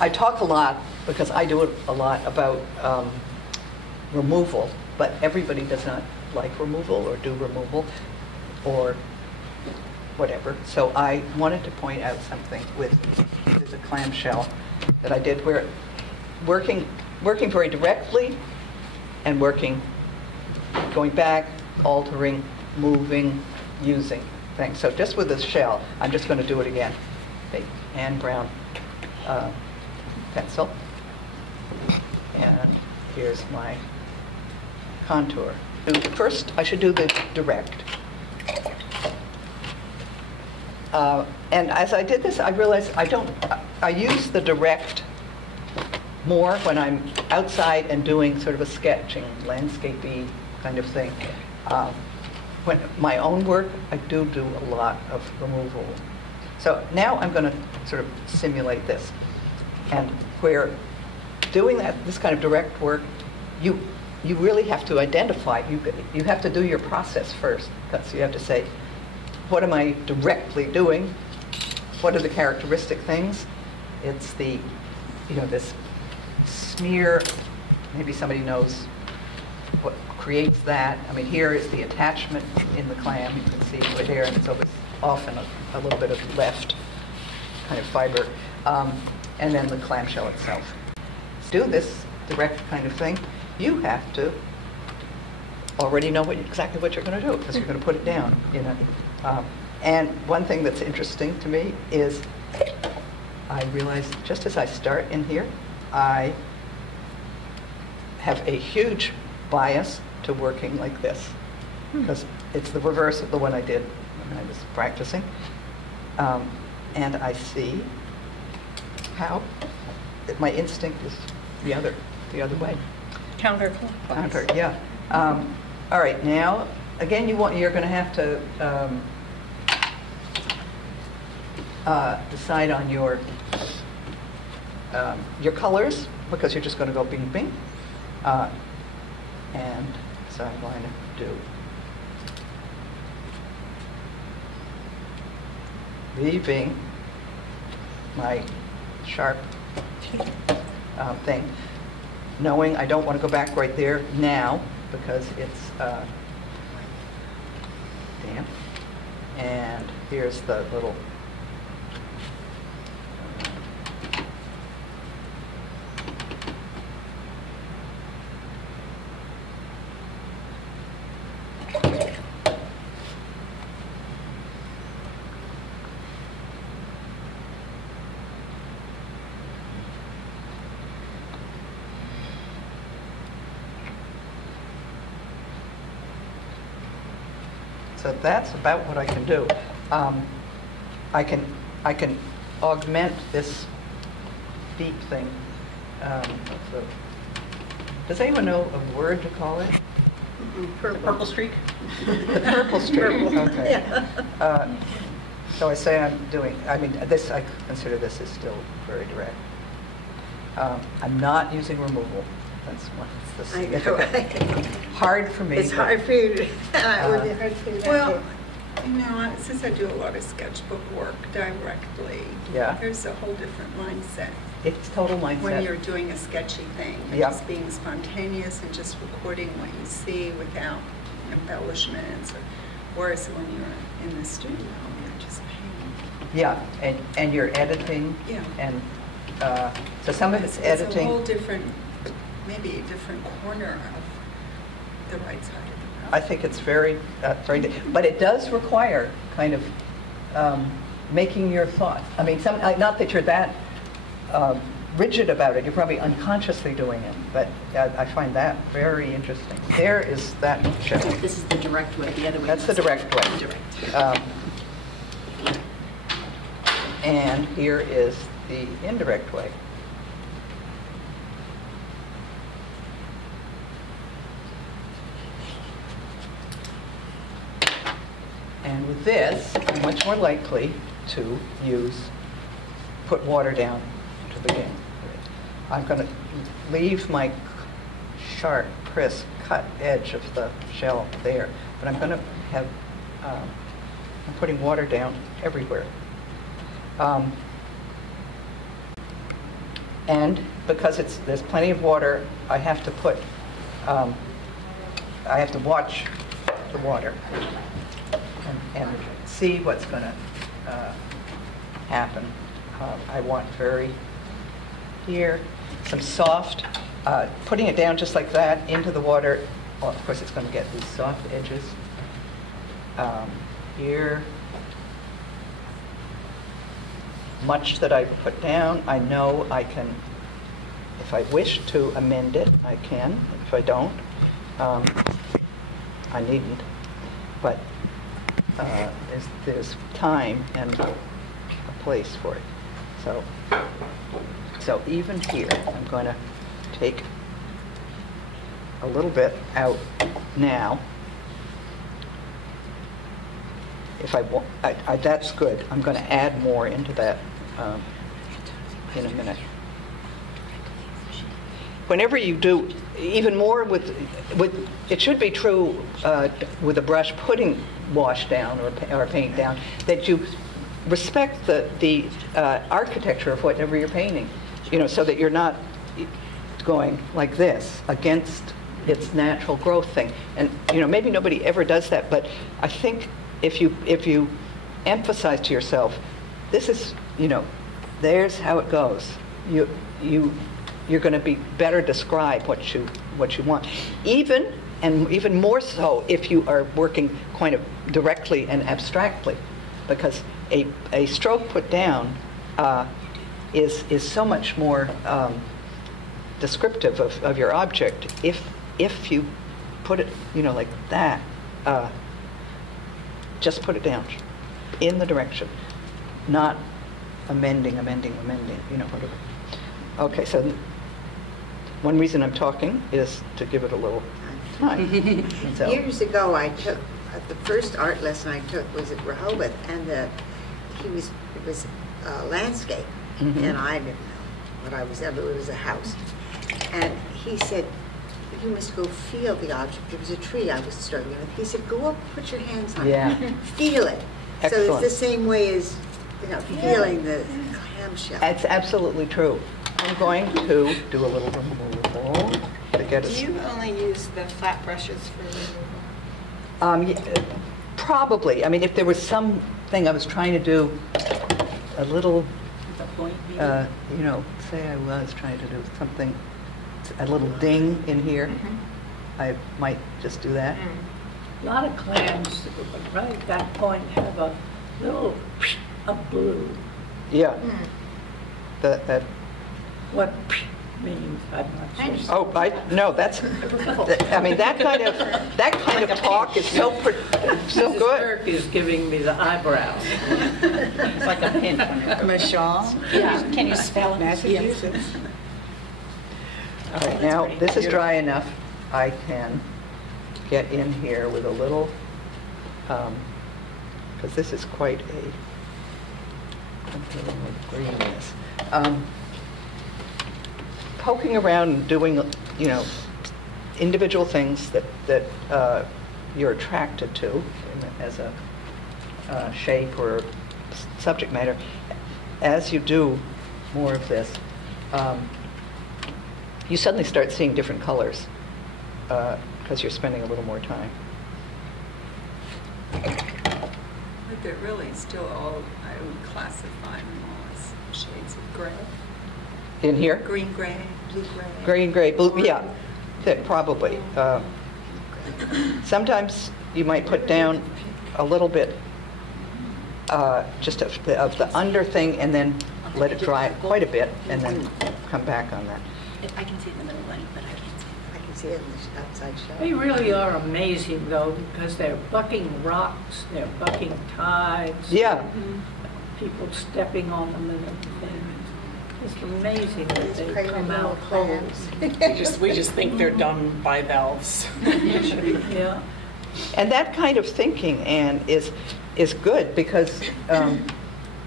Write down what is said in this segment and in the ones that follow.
I talk a lot, because I do it a lot, about removal, but everybody does not like removal or do removal or whatever. So I wanted to point out something with a clamshell that I did, where working very directly and going back, altering, moving, using things. So just with this shell, I'm just going to do it again. Big and brown pencil. And here's my contour. First, I should do the direct. And as I did this, I realized I use the direct more when I'm outside and doing sort of a sketching, landscapey kind of thing. When my own work, I do a lot of removal. So now I'm going to sort of simulate this. And where doing this kind of direct work, you really have to identify. You have to do your process first, because you have to say, what am I directly doing? What are the characteristic things? It's the, this smear. Maybe somebody knows what creates that. I mean, here is the attachment in the clam. You can see right there, and it's always often a little bit of left kind of fiber. And then the clamshell itself. To do this direct kind of thing, you have to already know exactly what you're going to do, because you're going to put it down in it. And one thing that's interesting to me is I realized just as I start in here, I have a huge bias to working like this, because it's the reverse of the one I did when I was practicing. And I see how my instinct is the other way. Counter, yeah. All right, now, again, you're going to have to decide on your colors, because you're just going to go bing, bing. And so I'm going to do leaving my sharp thing, knowing I don't want to go back right there now, because it's damp. And here's the little so that's about what I can do. I can augment this deep thing. Does anyone know a word to call it? purple streak. The purple streak. Okay. Yeah. So I say I consider this is still very direct. I'm not using removal. That's what's the significant. Hard for me. It's hard for you to, it would be hard for you to well, since I do a lot of sketchbook work directly, yeah, there's a whole different mindset. It's total mindset. When you're doing a sketchy thing, yeah, just being spontaneous and just recording what you see without embellishments. Whereas when you're in the studio, you're just painting. Yeah, and you're editing. Yeah. And so some of it's editing. It's a whole different, maybe a different corner of the right side of the mouth. I think it's very, but it does require kind of making your thoughts. I mean, not that you're that rigid about it. You're probably unconsciously doing it, but I find that very interesting. There is that show. This is the direct way. The other way. That's the direct way. Direct. And here is the indirect way. And with this, I'm much more likely to put water down to begin. I'm going to leave my sharp, crisp, cut edge of the shell there, but I'm going to have, I'm putting water down everywhere. And because there's plenty of water, I have to watch the water and see what's going to happen. I want here, some soft, putting it down just like that into the water. Well, of course, it's going to get these soft edges. Here, much that I put down, I know I can, if I wish to amend it, I can. If I don't, I needn't. But there's time and a place for it. So even here, I'm going to take a little bit out now. If I want, that's good. I'm going to add more into that in a minute. Whenever you do, even more with it should be true with a brush putting wash down or paint down, that you respect the architecture of whatever you're painting, so that you're not going like this against its natural growth thing. And maybe nobody ever does that, but I think if you emphasize to yourself, this is, there's how it goes. You're going to be better describe what you want. Even more so if you are working kind of directly and abstractly, because a stroke put down is so much more descriptive of your object if you put it, like that. Just put it down in the direction, not amending, whatever. Okay, so one reason I'm talking is to give it a little time. So, Years ago, the first art lesson I took was at Rehoboth, and it was landscape, and I didn't know what I was ever. It was a house, and he said, "You must go feel the object." There was a tree I was struggling with. He said, "Go up, put your hands on it, feel it." Excellent. So it's the same way as feeling the clamshell. That's absolutely true. I'm going to do a little removal to get us. Do you only use the flat brushes for removal? Probably. I mean, if there was something I was trying to do, a little, say I was trying to do something, a little ding in here, I might just do that. A lot of clams, right at that point, have a little of blue. Yeah. That. What means, I'm not sure. Oh, no, that's. I mean, that kind of talk is so Mrs. good. Burke is giving me the eyebrows. It's like a hint. Michelle? Yeah. Can you spell it? Massachusetts. All right, now this is dry enough. I can get in here with a little, because this is quite I'm dealing with greenness. Poking around and doing, individual things that you're attracted to as a shape or subject matter. As you do more of this, you suddenly start seeing different colors because you're spending a little more time. But they're really still all, I would classify them all as shades of gray. In here? Green gray, blue gray. Green, gray, blue, yeah, probably. Sometimes you might put down a little bit just of the under thing and then let it dry quite a bit and then come back on that. I can see the middle line, but I can't see. I can see it in the outside shell. They really are amazing, though, because they're bucking rocks, they're bucking tides. Yeah. People stepping on them and everything. It's amazing that These they pregnant come little out whole. clams. We just think they're done by valves. Yeah. And that kind of thinking, Anne, is good because,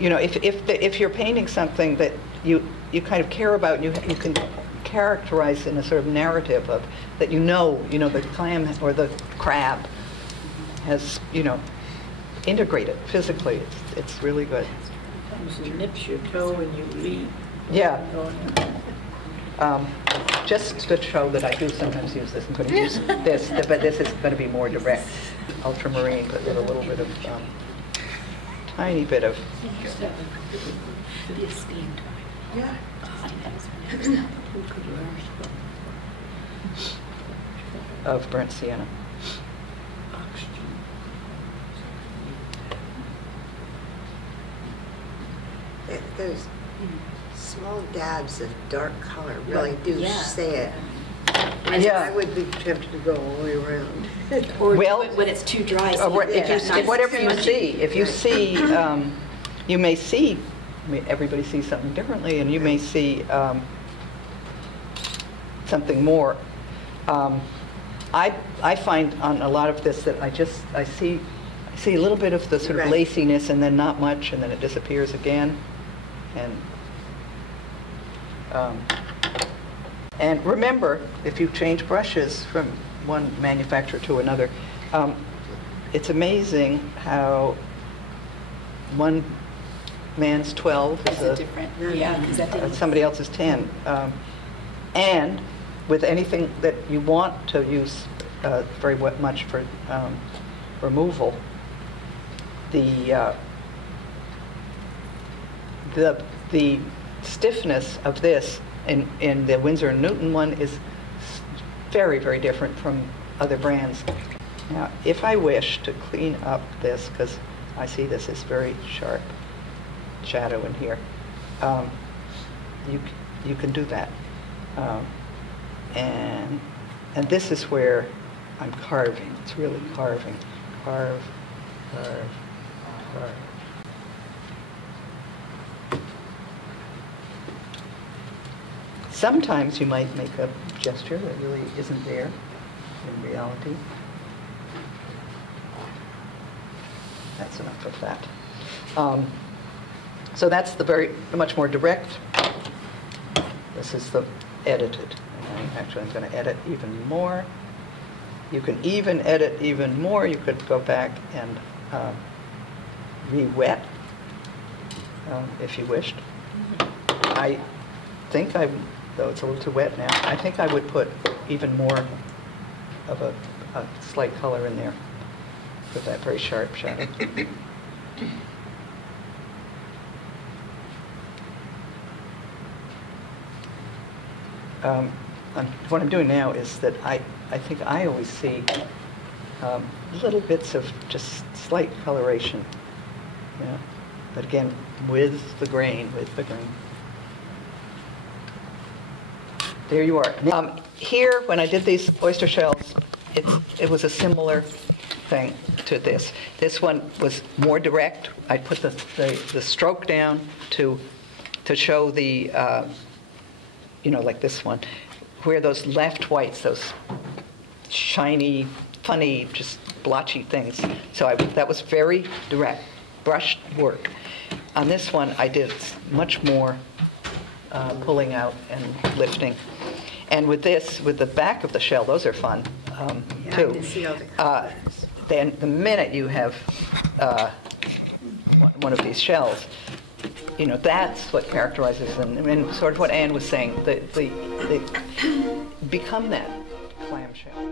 if you're painting something that you kind of care about, you can characterize in a sort of narrative of that the clam or the crab has integrated physically. It's really good. Sometimes it nips your toe and you leave. Yeah. Just to show that I do sometimes use this, I'm going to use this, but this is going to be more direct, ultramarine, but with a little bit of, tiny bit of, This being Yeah. of burnt sienna. Those small dabs of dark color really do Yeah. say it. Yeah. I would be tempted to go all the way around. Or Well, do it when it's too dry. Or So what- you if get you, that nice whatever you smudgy- see, if you see, you may see, I mean, everybody sees something differently, and you may see something more. I find on a lot of this that I see a little bit of the sort of Right. laciness, and then not much, and then it disappears again, and remember, if you change brushes from one manufacturer to another, it's amazing how one man's 12 It's is a different, yeah, because that didn't. somebody else's 10. And with anything that you want to use very much for removal, the stiffness of this in the Winsor & Newton one is very, very different from other brands. Now, if I wish to clean up this, because I see this is very sharp shadow in here, you can do that. And this is where I'm carving. It's really carving. Carve, carve, carve. Sometimes you might make a gesture that really isn't there in reality. That's enough of that. So that's the much more direct. This is the edited. And I'm going to edit even more. You can even edit even more. You could go back and re-wet if you wished. I think though it's a little too wet now, I think I would put even more of a slight color in there with that very sharp shadow. What I'm doing now is that I think I always see little bits of just slight coloration, yeah. But again, with the grain. There you are. Here, when I did these oyster shells, it was a similar thing to this. This one was more direct. I put the stroke down to show the, like this one, where those left whites, those shiny, funny, just blotchy things. So that was very direct, brushed work. On this one, I did much more pulling out and lifting. And with this, with the back of the shell, those are fun Yeah, too. I can see all the colors. Then the minute you have one of these shells, that's what characterizes them. And sort of what Anne was saying, they become that clamshell.